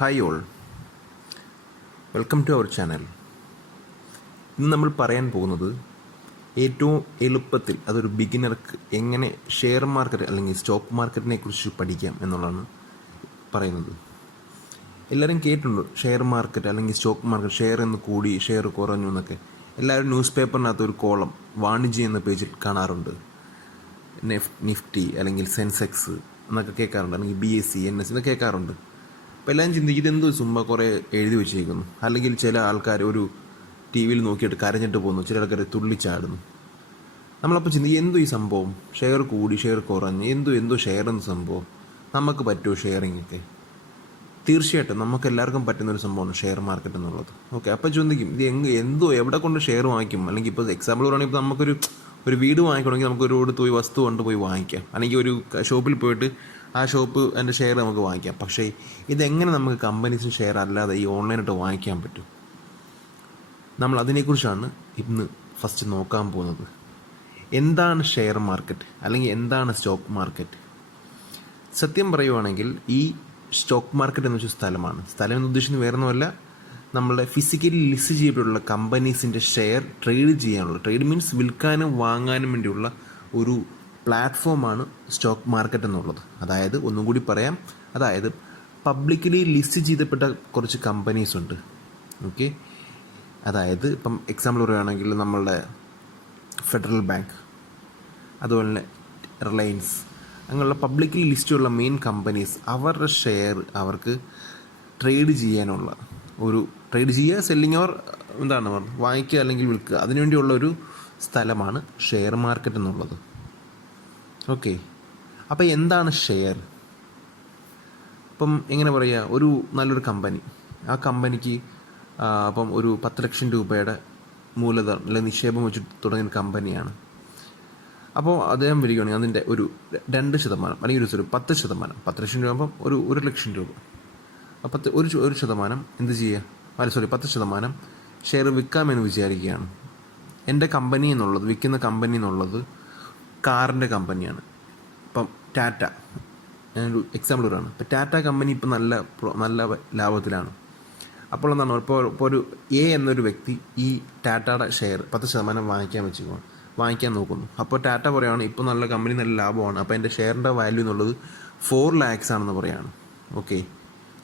Hi all, welcome to our channel. ഇന്ന് നമ്മൾ പറയാൻ പോകുന്നത് ഏറ്റവും എളുപ്പത്തിൽ അതൊരു ബിഗിനർക്ക് എങ്ങനെ ഷെയർ മാർക്കറ്റ് അല്ലെങ്കിൽ സ്റ്റോക്ക് മാർക്കറ്റിനെ കുറിച്ച് പഠിക്കാം എന്നുള്ളതാണ് പറയുന്നത്. എല്ലാവരും കേട്ടിട്ടുണ്ട് ഷെയർ മാർക്കറ്റ് അല്ലെങ്കിൽ സ്റ്റോക്ക് മാർക്കറ്റ്, ഷെയർ എന്ന് കൂടി ഷെയർ കുറഞ്ഞു എന്നൊക്കെ. എല്ലാവരും ന്യൂസ് പേപ്പറിനകത്ത് ഒരു കോളം വാണിജ്യം എന്ന പേജിൽ കാണാറുണ്ട്. നിഫ്റ്റി അല്ലെങ്കിൽ സെൻസെക്സ് എന്നൊക്കെ കേൾക്കാറുണ്ട്, അല്ലെങ്കിൽ BSE NS എന്നൊക്കെ കേൾക്കാറുണ്ട്. അപ്പോൾ എല്ലാം ചിന്തിക്കും ഇതെന്തോ ചുമ്മാ കുറേ എഴുതി വെച്ചേക്കുന്നു. അല്ലെങ്കിൽ ചില ആൾക്കാർ ഒരു ടി വിയിൽ നോക്കിയിട്ട് കരഞ്ഞിട്ട് പോകുന്നു, ചില ആൾക്കാർ തുള്ളിച്ചാടുന്നു. നമ്മളപ്പോൾ ചിന്തിക്കും എന്തോ ഈ സംഭവം, ഷെയർ കൂടി ഷെയർ കുറഞ്ഞ് എന്തോ ഷെയർ എന്ന സംഭവം, നമുക്ക് പറ്റുമോ ഷെയറിംഗ് ഒക്കെ? തീർച്ചയായിട്ടും നമുക്ക് എല്ലാവർക്കും പറ്റുന്നൊരു സംഭവമാണ് ഷെയർ മാർക്കറ്റ് എന്നുള്ളത്. ഓക്കെ, അപ്പോൾ ചിന്തിക്കും ഇത് എവിടെ കൊണ്ട് ഷെയർ വാങ്ങിക്കും? അല്ലെങ്കിൽ ഇപ്പോൾ എക്സാമ്പിൾ പറയുകയാണെങ്കിൽ ഇപ്പോൾ നമുക്കൊരു വീട് വാങ്ങിക്കണമെങ്കിൽ നമുക്കൊരു പോയി വസ്തു കൊണ്ടുപോയി വാങ്ങിക്കാം, അല്ലെങ്കിൽ ഒരു ഷോപ്പിൽ പോയിട്ട് ആ ഷോപ്പ് അതിൻ്റെ ഷെയർ നമുക്ക് വാങ്ങിക്കാം. പക്ഷേ ഇതെങ്ങനെ നമുക്ക് കമ്പനീസിന് ഷെയർ അല്ലാതെ ഈ ഓൺലൈനായിട്ട് വാങ്ങിക്കാൻ പറ്റും? നമ്മൾ അതിനെക്കുറിച്ചാണ് ഇന്ന് ഫസ്റ്റ് നോക്കാൻ പോകുന്നത്. എന്താണ് ഷെയർ മാർക്കറ്റ് അല്ലെങ്കിൽ എന്താണ് സ്റ്റോക്ക് മാർക്കറ്റ്? സത്യം പറയുവാണെങ്കിൽ ഈ സ്റ്റോക്ക് മാർക്കറ്റ് എന്ന് വെച്ച സ്ഥലം എന്ന് ഉദ്ദേശിക്കുന്നത് വേറെ ഒന്നുമല്ല, നമ്മളുടെ ഫിസിക്കലി ലിസ്റ്റ് ചെയ്യപ്പെട്ടുള്ള കമ്പനീസിൻ്റെ ഷെയർ ട്രേഡ് ചെയ്യാനുള്ള, ട്രേഡ് മീൻസ് വിൽക്കാനും വാങ്ങാനും വേണ്ടിയുള്ള ഒരു പ്ലാറ്റ്ഫോമാണ് സ്റ്റോക്ക് മാർക്കറ്റ് എന്നുള്ളത്. അതായത് ഒന്നും കൂടി പറയാം, അതായത് പബ്ലിക്കലി ലിസ്റ്റ് ചെയ്യപ്പെട്ട കുറച്ച് കമ്പനീസ് ഉണ്ട്. ഓക്കെ, അതായത് ഇപ്പം എക്സാമ്പിൾ പറയുകയാണെങ്കിൽ നമ്മളുടെ ഫെഡറൽ ബാങ്ക്, അതുപോലെ തന്നെ റിലയൻസ്, അങ്ങനെയുള്ള പബ്ലിക്കലി ലിസ്റ്റുള്ള മെയിൻ കമ്പനീസ്, അവരുടെ ഷെയർ അവർക്ക് ട്രേഡ് ചെയ്യാനുള്ള ട്രേഡ് ചെയ്യുക, സെല്ലിങ് ഓർ വാങ്ങിക്കുക അല്ലെങ്കിൽ വിൽക്കുക, അതിനുവേണ്ടിയുള്ള ഒരു സ്ഥലമാണ് ഷെയർ മാർക്കറ്റ് എന്നുള്ളത്. ഓക്കെ, അപ്പോൾ എന്താണ് ഷെയർ? ഇപ്പം എങ്ങനെ പറയുക, ഒരു നല്ലൊരു കമ്പനി, ആ കമ്പനിക്ക് അപ്പം ഒരു 10 ലക്ഷം രൂപയുടെ മൂലധനം അല്ലെങ്കിൽ നിക്ഷേപം വെച്ച് തുടങ്ങിയ കമ്പനിയാണ്. അപ്പോൾ അദ്ദേഹം വരികയാണെങ്കിൽ അതിൻ്റെ ഒരു 2% അല്ലെങ്കിൽ ഒരു 10%, 10 ലക്ഷം രൂപ ആകുമ്പം ഒരു 1 ലക്ഷം രൂപ, അപ്പോൾ ഒരു ശതമാനം എന്ത് ചെയ്യുക, 10% ഷെയർ വിൽക്കാമെന്ന് വിചാരിക്കുകയാണ്. എൻ്റെ കമ്പനി എന്നുള്ളത്, വിൽക്കുന്ന കമ്പനി എന്നുള്ളത് കാറിൻ്റെ കമ്പനിയാണ്. ഇപ്പം ടാറ്റ, ഞാനൊരു എക്സാമ്പിൾ പറയുകയാണ്. ഇപ്പോൾ ടാറ്റ കമ്പനി ഇപ്പം നല്ല ലാഭത്തിലാണ്. അപ്പോൾ എന്താണ്, ഇപ്പോൾ ഒരു A എന്നൊരു വ്യക്തി ഈ ടാറ്റയുടെ ഷെയർ 10% വാങ്ങിക്കാൻ നോക്കുന്നു. അപ്പോൾ ടാറ്റ പറയുകയാണ് ഇപ്പോൾ നല്ല കമ്പനി, നല്ല ലാഭമാണ്, അപ്പോൾ എൻ്റെ ഷെയറിൻ്റെ വാല്യൂ എന്നുള്ളത് 4 lakhs ആണെന്ന് പറയുകയാണ്. ഓക്കെ,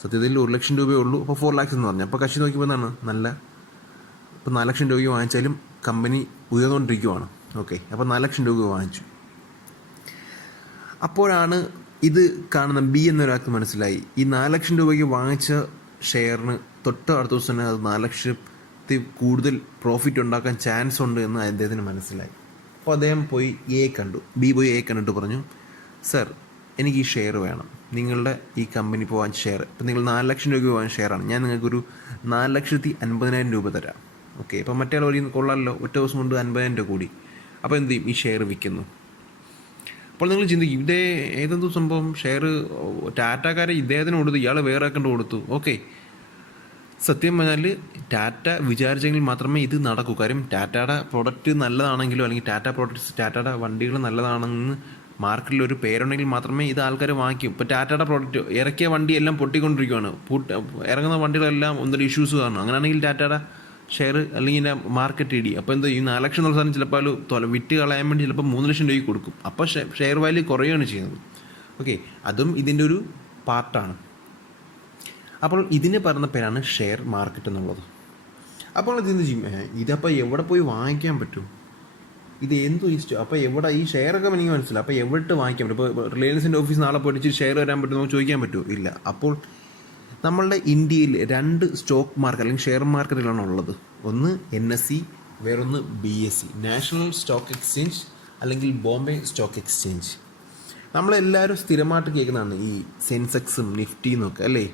സത്യത്തിൽ 1 ലക്ഷം രൂപയേ ഉള്ളൂ, അപ്പോൾ 4 lakhs എന്ന് പറഞ്ഞു. അപ്പോൾ കക്ഷി നോക്കിയപ്പോൾ എന്താണ്, ഇപ്പോൾ 4 ലക്ഷം രൂപയ്ക്ക് വാങ്ങിച്ചാലും കമ്പനി ഉയർന്നുകൊണ്ടിരിക്കുവാണ്. ഓക്കെ, അപ്പോൾ 4 ലക്ഷം രൂപ വാങ്ങിച്ചു. അപ്പോഴാണ് ഇത് കാണുന്ന B എന്നൊരാൾക്ക് മനസ്സിലായി, ഈ 4 ലക്ഷം രൂപയ്ക്ക് വാങ്ങിച്ച ഷെയറിന് തൊട്ട് അടുത്ത ദിവസം തന്നെ അത് 4 ലക്ഷത്തിൽ കൂടുതൽ പ്രോഫിറ്റ് ഉണ്ടാക്കാൻ ചാൻസ് ഉണ്ട് എന്ന് അദ്ദേഹത്തിന് മനസ്സിലായി. അപ്പോൾ അദ്ദേഹം പോയി B പോയി A കണ്ടിട്ട് പറഞ്ഞു, സർ എനിക്ക് ഈ ഷെയർ വേണം, നിങ്ങളുടെ ഈ കമ്പനി ഇപ്പോൾ വാങ്ങിച്ച ഷെയർ, ഇപ്പം നിങ്ങൾ 4 ലക്ഷം രൂപ വാങ്ങിച്ച ഷെയറാണ്, ഞാൻ നിങ്ങൾക്കൊരു 4,50,000 രൂപ തരാം. ഓക്കെ, അപ്പോൾ മറ്റേ ആൾ പറയുന്നത് കൊള്ളാമല്ലോ, ഒറ്റ ദിവസം കൊണ്ട് 50,000 രൂപ കൂടി. അപ്പോൾ എന്ത് ചെയ്യും, ഈ ഷെയർ വിൽക്കുന്നു. അപ്പോൾ നിങ്ങൾ ചിന്തിക്കും ഏതെന്തോ സംഭവം, ഷെയർ ടാറ്റക്കാരെ ഇദ്ദേഹത്തിന് കൊടുത്തു, ഇയാൾ വേറെ ആക്കേണ്ട കൊടുത്തു. ഓക്കെ, സത്യം പറഞ്ഞാൽ ടാറ്റ വിചാരിച്ചെങ്കിൽ മാത്രമേ ഇത് നടക്കൂ. കാര്യം ടാറ്റയുടെ പ്രോഡക്റ്റ് നല്ലതാണെങ്കിലോ അല്ലെങ്കിൽ ടാറ്റയുടെ വണ്ടികൾ നല്ലതാണെന്ന് മാർക്കറ്റിൽ ഒരു പേരുണ്ടെങ്കിൽ മാത്രമേ ഇത് ആൾക്കാർ വാങ്ങിക്കും. ഇപ്പോൾ ടാറ്റയുടെ പ്രോഡക്റ്റ് ഇറക്കിയ വണ്ടിയെല്ലാം പൊട്ടിക്കൊണ്ടിരിക്കുകയാണ്, ഇറങ്ങുന്ന വണ്ടികളെല്ലാം ഒന്നൊരു ഇഷ്യൂസ് കാണും. അങ്ങനെയാണെങ്കിൽ ടാറ്റയുടെ ഷെയർ അല്ലെങ്കിൽ മാർക്കറ്റ് ഇടി. അപ്പോൾ എന്താ, ഈ 4 ലക്ഷം എന്നുള്ള സാധനം ചിലപ്പോൾ വിറ്റ് കളയാൻ വേണ്ടി ചിലപ്പോൾ 3 ലക്ഷം രൂപയ്ക്ക് കൊടുക്കും. അപ്പോൾ ഷെയർ വാല്യൂ കുറയുകയാണ് ചെയ്യുന്നത്. ഓക്കെ, അതും ഇതിൻ്റെ ഒരു പാർട്ടാണ്. അപ്പോൾ ഇതിന് പറയുന്ന പേരാണ് ഷെയർ മാർക്കറ്റ് എന്നുള്ളത്. അപ്പോൾ ഇതപ്പോൾ എവിടെ പോയി വാങ്ങിക്കാൻ പറ്റും? ഇത് എന്തോ അപ്പോൾ എവിടെ ഈ ഷെയറൊക്കെ എനിക്ക് മനസ്സിലായി, അപ്പോൾ എവിടെ വാങ്ങിക്കാൻ പറ്റും? ഇപ്പോൾ റിലയൻസിൻ്റെ ഓഫീസ് നാളെ പോയിട്ട് ഷെയർ വരാൻ പറ്റുമോ നമുക്ക് ചോദിക്കാൻ പറ്റുമോ? ഇല്ല. അപ്പോൾ നമ്മളുടെ ഇന്ത്യയിൽ 2 സ്റ്റോക്ക് മാർക്കറ്റ് അല്ലെങ്കിൽ ഷെയർ മാർക്കറ്റുകളാണ് ഉള്ളത്. ഒന്ന് NSE, വേറൊന്ന് BSE, നാഷണൽ സ്റ്റോക്ക് എക്സ്ചേഞ്ച് അല്ലെങ്കിൽ ബോംബെ സ്റ്റോക്ക് എക്സ്ചേഞ്ച്. നമ്മളെല്ലാവരും സ്ഥിരമായിട്ട് കേൾക്കുന്നതാണ് ഈ സെൻസെക്സും നിഫ്റ്റിയും ഒക്കെ, അല്ലേ?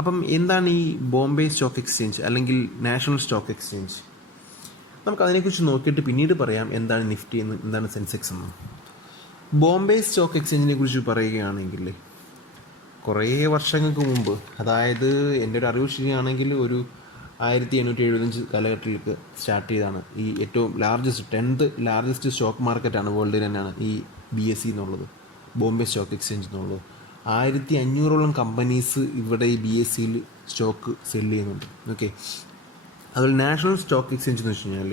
അപ്പം എന്താണ് ഈ ബോംബെ സ്റ്റോക്ക് എക്സ്ചേഞ്ച് അല്ലെങ്കിൽ നാഷണൽ സ്റ്റോക്ക് എക്സ്ചേഞ്ച്? നമുക്ക് അതിനെക്കുറിച്ച് നോക്കിയിട്ട് പിന്നീട് പറയാം എന്താണ് നിഫ്റ്റി എന്ന്, എന്താണ് സെൻസെക്സ് എന്ന്. ബോംബെ സ്റ്റോക്ക് എക്സ്ചേഞ്ചിനെ കുറിച്ച് പറയുകയാണെങ്കിൽ കുറേ വർഷങ്ങൾക്ക് മുമ്പ്, അതായത് എൻ്റെ ഒരു അറിവ് ശരിയാണെങ്കിൽ ഒരു 1875 കാലഘട്ടത്തിലേക്ക് സ്റ്റാർട്ട് ചെയ്താണ് ഈ ഏറ്റവും 10th ലാർജസ്റ്റ് സ്റ്റോക്ക് മാർക്കറ്റാണ് വേൾഡിൽ തന്നെയാണ് ഈ BSE എന്നുള്ളത്, ബോംബെ സ്റ്റോക്ക് എക്സ്ചേഞ്ച് എന്നുള്ളത്. 1500 കമ്പനീസ് ഇവിടെ ഈ BSEയിൽ സ്റ്റോക്ക് സെല്ല് ചെയ്യുന്നുണ്ട്. ഓക്കെ, അതുപോലെ നാഷണൽ സ്റ്റോക്ക് എക്സ്ചേഞ്ച് എന്ന് വെച്ച് കഴിഞ്ഞാൽ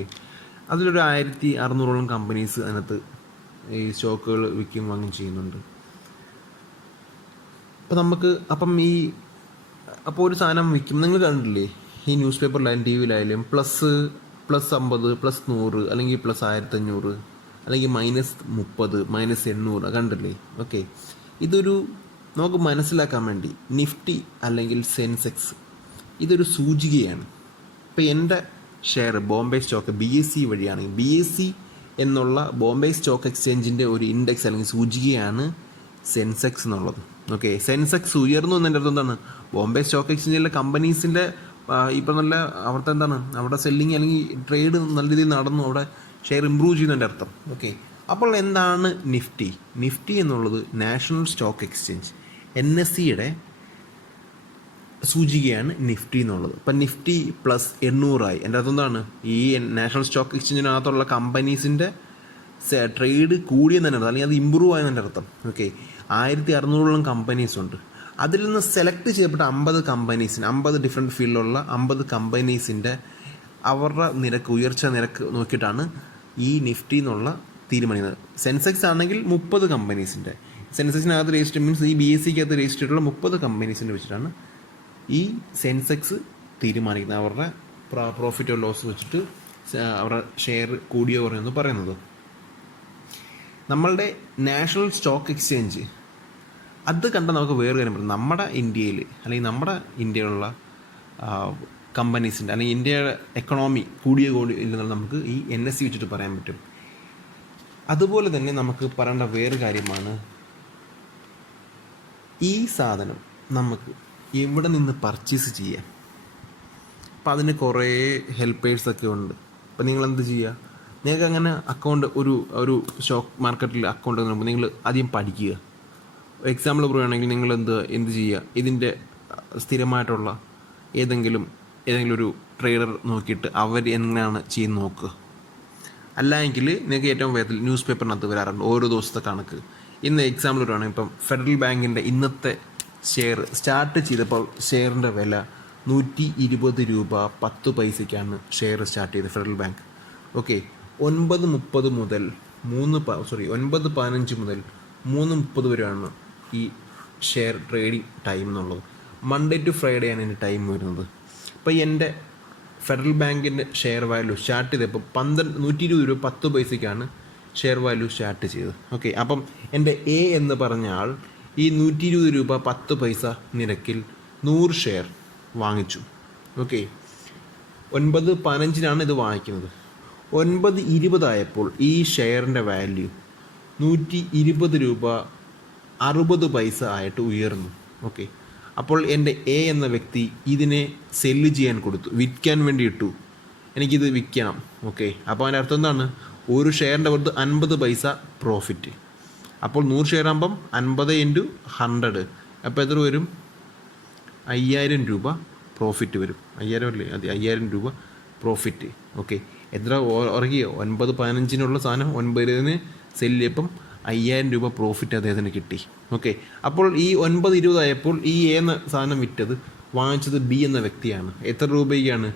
അതിലൊരു 1600 കമ്പനീസ് അതിനകത്ത് ഈ സ്റ്റോക്കുകൾ വിൽക്കുകയും വാങ്ങുകയും ചെയ്യുന്നുണ്ട്. അപ്പോൾ ഒരു സാധനം വിൽക്കും, നിങ്ങൾ കണ്ടില്ലേ ഈ ന്യൂസ് പേപ്പറിലായാലും TV-യിലായാലും +50, +100, അല്ലെങ്കിൽ +1500, അല്ലെങ്കിൽ -30, -800 കണ്ടില്ലേ. ഓക്കെ, ഇതൊരു നമുക്ക് മനസ്സിലാക്കാൻ വേണ്ടി നിഫ്റ്റി അല്ലെങ്കിൽ സെൻസെക്സ് ഇതൊരു സൂചികയാണ്. ഇപ്പോൾ എൻ്റെ share Bombay stock BSE വഴിയാണെങ്കിൽ BSE എന്നുള്ള ബോംബെ സ്റ്റോക്ക് എക്സ്ചേഞ്ചിൻ്റെ ഒരു ഇൻഡെക്സ് അല്ലെങ്കിൽ സൂചികയാണ് സെൻസെക്സ് എന്നുള്ളത്. ഓക്കെ, സെൻസെക്സ് ഉയർന്നു എന്നതിൻ്റെ അർത്ഥം എന്താണ്? ബോംബെ സ്റ്റോക്ക് എക്സ്ചേഞ്ചിലെ കമ്പനീസിൻ്റെ ഇപ്പം നല്ല അവിടുത്തെ എന്താണ് അവിടെ സെല്ലിങ് അല്ലെങ്കിൽ ട്രേഡ് നല്ല രീതിയിൽ നടന്നു, അവിടെ ഷെയർ ഇമ്പ്രൂവ് ചെയ്യുന്നതിൻ്റെ അർത്ഥം. ഓക്കെ, അപ്പോൾ എന്താണ് നിഫ്റ്റി? നിഫ്റ്റി എന്നുള്ളത് നാഷണൽ സ്റ്റോക്ക് എക്സ്ചേഞ്ച് NSEയുടെ സൂചികയാണ് നിഫ്റ്റി എന്നുള്ളത്. ഇപ്പം നിഫ്റ്റി +800 എൻ്റെ അർത്ഥം എന്താണ്? ഈ നാഷണൽ സ്റ്റോക്ക് എക്സ്ചേഞ്ചിനകത്തുള്ള കമ്പനീസിൻ്റെ ട്രേഡ് കൂടിയെന്ന് അല്ലെങ്കിൽ അത് ഇമ്പ്രൂവ് ആയെന്നതിൻ്റെ അർത്ഥം. ഓക്കെ, 1600 കമ്പനീസ് ഉണ്ട്. അതിൽ നിന്ന് സെലക്ട് ചെയ്യപ്പെട്ട 50 കമ്പനീസിന് 50 ഡിഫറെൻറ്റ് ഫീൽഡിലുള്ള 50 കമ്പനീസിൻ്റെ അവരുടെ ഉയർച്ച നിരക്ക് നോക്കിയിട്ടാണ് ഈ നിഫ്റ്റി എന്നുള്ള തീരുമാനിക്കുന്നത്. സെൻസെക്സ് ആണെങ്കിൽ 30 കമ്പനീസിൻ്റെ, സെൻസെക്സിനകത്ത് രജിസ്റ്റർ മീൻസ് ഈ BSEക്കകത്ത് രജിസ്റ്റർ ചെയ്തിട്ടുള്ള 30 കമ്പനീസിൻ്റെ വെച്ചിട്ടാണ് ഈ സെൻസെക്സ് തീരുമാനിക്കുന്നത്. അവരുടെ പ്രോഫിറ്റ് ഓർ ലോസ് വെച്ചിട്ട് അവരുടെ ഷെയർ കൂടിയോ കുറയെന്ന് പറയുന്നത്. നമ്മളുടെ നാഷണൽ സ്റ്റോക്ക് എക്സ്ചേഞ്ച് അത് കണ്ടാൽ നമുക്ക് വേറെ കാര്യം പറയാം. നമ്മുടെ ഇന്ത്യയിൽ അല്ലെങ്കിൽ നമ്മുടെ ഇന്ത്യയിലുള്ള കമ്പനീസിൻ്റെ അല്ലെങ്കിൽ ഇന്ത്യയുടെ എക്കണോമി കൂടിയോ ഇല്ലെന്നുള്ള നമുക്ക് ഈ NSE വെച്ചിട്ട് പറയാൻ പറ്റും. അതുപോലെ തന്നെ നമുക്ക് പറയേണ്ട വേറെ കാര്യമാണ് ഈ സാധനം നമുക്ക് എവിടെ നിന്ന് പർച്ചേസ് ചെയ്യാം. അപ്പം അതിന് കുറേ ഹെൽപ്പേഴ്സൊക്കെ ഉണ്ട്. അപ്പം നിങ്ങളെന്ത് ചെയ്യുക? നിങ്ങൾക്ക് അങ്ങനെ അക്കൗണ്ട് ഒരു സ്റ്റോക്ക് മാർക്കറ്റിൽ അക്കൗണ്ട് നോക്കുമ്പോൾ നിങ്ങൾ ആദ്യം പഠിക്കുക. എക്സാമ്പിൾ പറയുകയാണെങ്കിൽ നിങ്ങൾ എന്ത് ചെയ്യുക? ഇതിൻ്റെ സ്ഥിരമായിട്ടുള്ള ഏതെങ്കിലും ഒരു ട്രേഡർ നോക്കിയിട്ട് അവർ എങ്ങനെയാണ് ചെയ്യുന്നത് നോക്കുക. അല്ലെങ്കിൽ നിങ്ങൾക്ക് ഏറ്റവും വേഗത്തിൽ ന്യൂസ് പേപ്പറിനകത്ത് വരാറുണ്ട് ഓരോ ദിവസത്തെ കണക്ക്. ഇന്ന് എക്സാമ്പിൾ പറയുകയാണെങ്കിൽ ഇപ്പം ഫെഡറൽ ബാങ്കിൻ്റെ ഇന്നത്തെ ഷെയർ സ്റ്റാർട്ട് ചെയ്തപ്പോൾ ഷെയറിൻ്റെ വില 120 രൂപ 10 പൈസയ്ക്കാണ് ഷെയർ സ്റ്റാർട്ട് ചെയ്തത് ഫെഡറൽ ബാങ്ക്. ഓക്കെ, 9:15 മുതൽ 9:15 മുതൽ 3:30 വരെയാണ് ഈ ഷെയർ ട്രേഡിംഗ് ടൈം എന്നുള്ളത്. മൺഡേ ടു ഫ്രൈഡേ ആണ് എൻ്റെ ടൈം വരുന്നത്. അപ്പോൾ എൻ്റെ ഫെഡറൽ ബാങ്കിൻ്റെ ഷെയർ വാല്യൂ സ്റ്റാർട്ട് ചെയ്തപ്പോൾ 120 രൂപ 10 പൈസയ്ക്കാണ് ഷെയർ വാല്യൂ സ്റ്റാർട്ട് ചെയ്തത്. ഓക്കെ, അപ്പം എൻ്റെ A എന്ന് പറഞ്ഞാൽ ഈ 120 രൂപ 10 പൈസ നിരക്കിൽ 100 ഷെയർ വാങ്ങിച്ചു. ഓക്കെ, 9:15 ഇത് വാങ്ങിക്കുന്നത്. 9:20 ആയപ്പോൾ ഈ ഷെയറിൻ്റെ വാല്യൂ 120 രൂപ 60 പൈസ ആയിട്ട് ഉയർന്നു. ഓക്കെ, അപ്പോൾ എൻ്റെ A എന്ന വ്യക്തി ഇതിനെ സെല്ല് ചെയ്യാൻ കൊടുത്തു, വിൽക്കാൻ വേണ്ടി ഇട്ടു. എനിക്കിത് വിൽക്കണം. ഓക്കെ, അപ്പോൾ അതിൻ്റെ അർത്ഥം എന്താണ്? ഒരു ഷെയറിൻ്റെ പുറത്ത് 50 പൈസ പ്രോഫിറ്റ്. അപ്പോൾ 100 ഷെയർ ആകുമ്പം 50 × 100, അപ്പോൾ എത്ര വരും? 5000 രൂപ പ്രോഫിറ്റ് വരും. 5000 അല്ലേ? അതെ, 5000 രൂപ പ്രോഫിറ്റ്. ഓക്കെ, എത്ര ഉറങ്ങിയോ? 9:15 സാധനം 9 സെല്ല് ചെയ്യപ്പം 5000 രൂപ പ്രോഫിറ്റ് അദ്ദേഹത്തിന് കിട്ടി. ഓക്കെ, അപ്പോൾ ഈ 9:20 ആയപ്പോൾ ഈ A എന്ന സാധനം വിറ്റത് വാങ്ങിച്ചത് B എന്ന വ്യക്തിയാണ്. എത്ര രൂപയ്ക്കാണ്?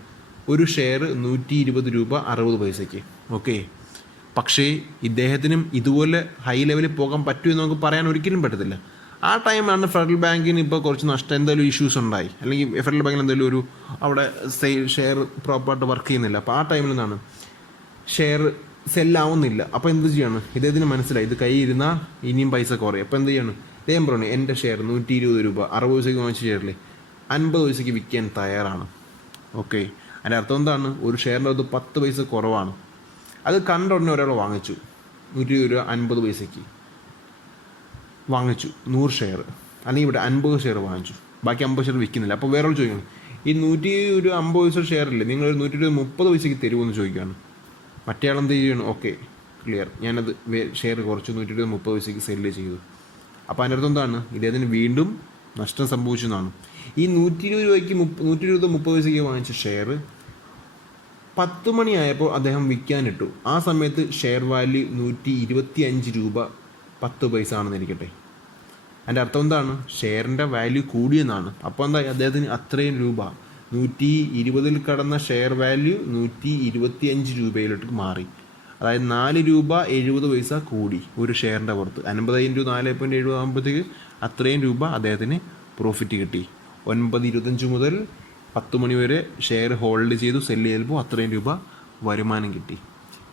ഒരു ഷെയർ 120 രൂപ 60 പൈസയ്ക്ക്. ഓക്കെ, പക്ഷേ ഇദ്ദേഹത്തിനും ഇതുപോലെ ഹൈ ലെവലിൽ പോകാൻ പറ്റുമെന്ന് നമുക്ക് പറയാൻ ഒരിക്കലും പറ്റത്തില്ല. ആ ടൈമാണ് ഫെഡറൽ ബാങ്കിന് ഇപ്പോൾ കുറച്ച് നഷ്ടം എന്തെങ്കിലും ഇഷ്യൂസ് ഉണ്ടായി, അല്ലെങ്കിൽ ഫെഡറൽ ബാങ്കിൽ എന്തെങ്കിലും അവിടെ ഷെയർ പ്രോപ്പറായിട്ട് വർക്ക് ചെയ്യുന്നില്ല. അപ്പോൾ ആ ടൈമിൽ നിന്നാണ് ഷെയർ സെല്ലാവുന്നില്ല. അപ്പോൾ എന്ത് ചെയ്യാണ്? ഇദ്ദേഹത്തിന് മനസ്സിലായി ഇത് കൈ ഇരുന്നാൽ ഇനിയും പൈസ കുറയും. അപ്പോൾ എന്ത് ചെയ്യാണ്? ഇദ്ദേഹം പറഞ്ഞു എൻ്റെ ഷെയർ 120 രൂപ 60 പൈസയ്ക്ക് വാങ്ങിച്ച ഷെയറിൽ 50 പൈസയ്ക്ക് വിൽക്കാൻ തയ്യാറാണ്. ഓക്കെ, അതിൻ്റെ അർത്ഥം എന്താണ്? ഒരു ഷെയറിൻ്റെ അത് 10 പൈസ കുറവാണ്. അത് കണ്ട ഉടനെ ഒരാൾ വാങ്ങിച്ചു 120 രൂപ 50 പൈസയ്ക്ക് വാങ്ങിച്ചു 100 ഷെയർ, അല്ലെങ്കിൽ ഇവിടെ 50 ഷെയർ വാങ്ങിച്ചു, ബാക്കി 50 ഷെയർ വിൽക്കുന്നില്ല. അപ്പോൾ വേറെ ചോദിക്കണം, ഈ 120 രൂപ 50 പൈസ ഷെയറില്ലേ നിങ്ങൾ 120 30 പൈസയ്ക്ക് തരുമെന്ന് ചോദിക്കുകയാണ്. മറ്റേ ആളെന്ത് ചെയ്യുകയാണ്? ഓക്കെ, ക്ലിയർ, ഞാനത് ഷെയർ കുറച്ച് 120 30 പൈസയ്ക്ക് സെല്ല് ചെയ്തു. അപ്പോൾ അതിനർത്ഥം എന്താണ്? ഇദ്ദേഹത്തിന് വീണ്ടും നഷ്ടം സംഭവിച്ചെന്നാണ്. ഈ 120 രൂപയ്ക്ക് 120 30 പൈസയ്ക്ക് വാങ്ങിച്ച ഷെയർ 10 മണിയായപ്പോൾ അദ്ദേഹം വിൽക്കാനിട്ടു. ആ സമയത്ത് ഷെയർ വാല്യൂ 125 രൂപ 10 പൈസ ആണെന്ന് ഇരിക്കട്ടെ. അതിൻ്റെ അർത്ഥം എന്താണ്? ഷെയറിൻ്റെ വാല്യൂ കൂടിയെന്നാണ്. അപ്പോൾ എന്താ, അദ്ദേഹത്തിന് അത്രയും രൂപ 120 കടന്ന ഷെയർ വാല്യൂ 125 രൂപയിലോട്ട് മാറി. അതായത് 4 രൂപ 70 പൈസ കൂടി ഒരു ഷെയറിൻ്റെ പുറത്ത്. 50 ഇൻറ്റു 4.70 ആകുമ്പോഴത്തേക്ക് അത്രയും രൂപ അദ്ദേഹത്തിന് പ്രോഫിറ്റ് കിട്ടി. 9:25 മുതൽ 10 മണി വരെ ഷെയർ ഹോൾഡ് ചെയ്തു സെല്ല് ചെയ്തപ്പോൾ അത്രയും രൂപ വരുമാനം കിട്ടി.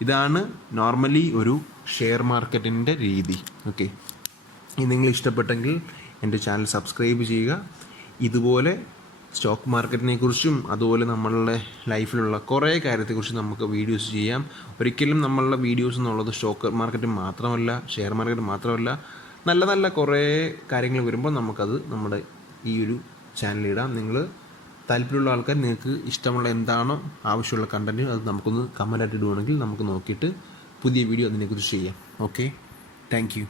ഇതാണ് നോർമലി ഒരു ഷെയർ മാർക്കറ്റിൻ്റെ രീതി. ഓക്കെ, ഇത് നിങ്ങൾ ഇഷ്ടപ്പെട്ടെങ്കിൽ എൻ്റെ ചാനൽ സബ്സ്ക്രൈബ് ചെയ്യുക. ഇതുപോലെ സ്റ്റോക്ക് മാർക്കറ്റിനെ കുറിച്ചും അതുപോലെ നമ്മളുടെ ലൈഫിലുള്ള കുറേ കാര്യത്തെക്കുറിച്ച് നമുക്ക് വീഡിയോസ് ചെയ്യാം. ഒരിക്കലും നമ്മളുടെ വീഡിയോസ് എന്നുള്ളത് സ്റ്റോക്ക് മാർക്കറ്റ് മാത്രമല്ല, ഷെയർ മാർക്കറ്റ് മാത്രമല്ല, നല്ല നല്ല കുറേ കാര്യങ്ങൾ വരുമ്പോൾ നമുക്കത് നമ്മുടെ ഈ ഒരു ചാനലിലിടാം. നിങ്ങൾ താല്പര്യമുള്ള ആൾക്കാർ, നിങ്ങൾക്ക് ഇഷ്ടമുള്ള എന്താണോ ആവശ്യമുള്ള കണ്ടൻറ്റ് അത് നമുക്കൊന്ന് കമൻറ്റായിട്ട് ഇടുകയാണെങ്കിൽ നമുക്ക് നോക്കിയിട്ട് പുതിയ വീഡിയോ അതിനെക്കുറിച്ച് ചെയ്യാം. Okay, thank you.